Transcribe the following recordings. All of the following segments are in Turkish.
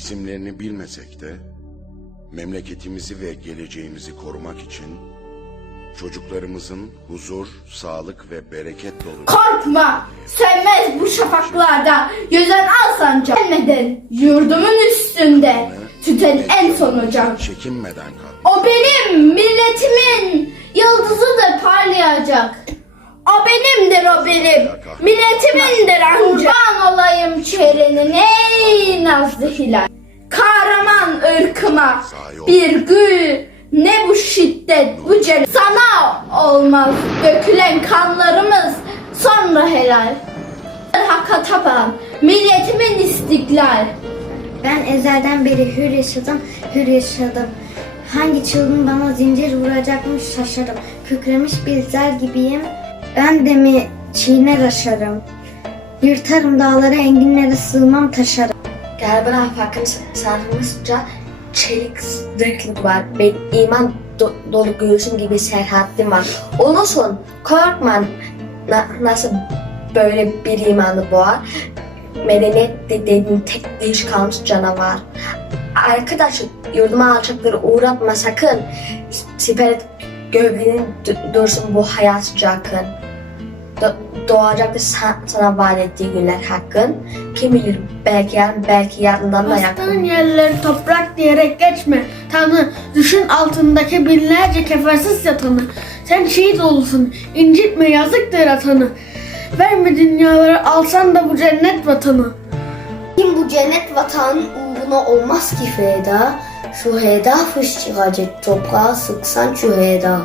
İsimlerini bilmesek de memleketimizi ve geleceğimizi korumak için çocuklarımızın huzur, sağlık ve bereket dolu Korkma, sönmez bu şafaklarda yüzen al sancak. Gelmeden yurdumun üstünde tüten en son ocak. çekinmeden kal. O benim milletimin yıldızıdır parlayacak. O benimdir o benim, milletimindir ancak. Kurban olayım çerenin ey nazlı hilal. Irkıma bir gül ne bu şiddet bu cel sana olmaz dökülen kanlarımız sonra helal. Hakka tapan milletimin istiklal. Ben ezelden beri hür yaşadım, hür yaşadım. Hangi çılgın bana zincir vuracakmış şaşarım. Kükremiş bir zer gibiyim. Ben de mi çiğner aşarım. Yırtarım dağları enginlere sığmam taşarım. Galiba farkın sarmışça çelik zırhlık var. Benim iman do- dolu göğsüm gibi serhatlim var. Olursun korkma Na- nasıl böyle bir imanı boğar. Medeniyet de- dediğin tek diş kalmış canavar. Arkadaş yurduma alçakları uğratma sakın. Siper gövdenin dursun bu hayat sıcakın. Do- doğacak sana vaat ettiği günler hakkın. Kim bilir belki yarın belki yarından da yakın. Bastığın yerleri toprak diyerek geçme. Tanrı düşün altındaki binlerce kefensiz yatanı. Sen şehit olursun. incitme yazıktır atanı. Verme dünyaları alsan da bu cennet vatanı. Kim bu cennet vatanın uğruna olmaz ki feda. Şu heda fışçıkacak toprağa sıksan şu heda.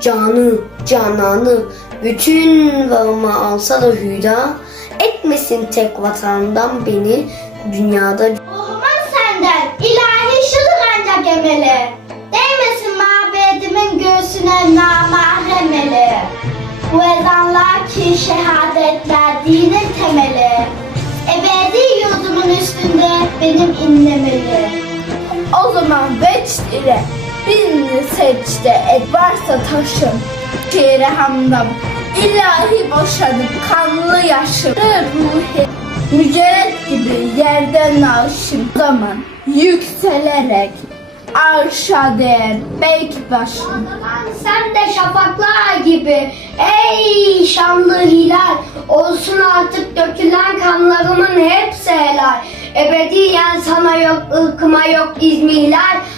Canı, cananı, bütün varımı alsa da hüda. Etmesin tek vatandan beni dünyada Ruhumun senden ilahi şılır ancak emeli. Değmesin mabedimin göğsüne namahrem eli. Bu ezanlar ki şehadetler dinin temeli. Ebedi yurdumun üstünde benim inlemeli. O zaman vecd ile bin secde et varsa taşım. Şiire hamdam ilahi boşadıp kanlı yaşım. Ruhi mücerret gibi yerden aşım zaman yükselerek arşa değer belki başım. Sen de şafaklar gibi ey şanlı hilal olsun artık dökülen kanlarımın hepsi helal. Ebediyen sana yok ırkıma yok izmihlal.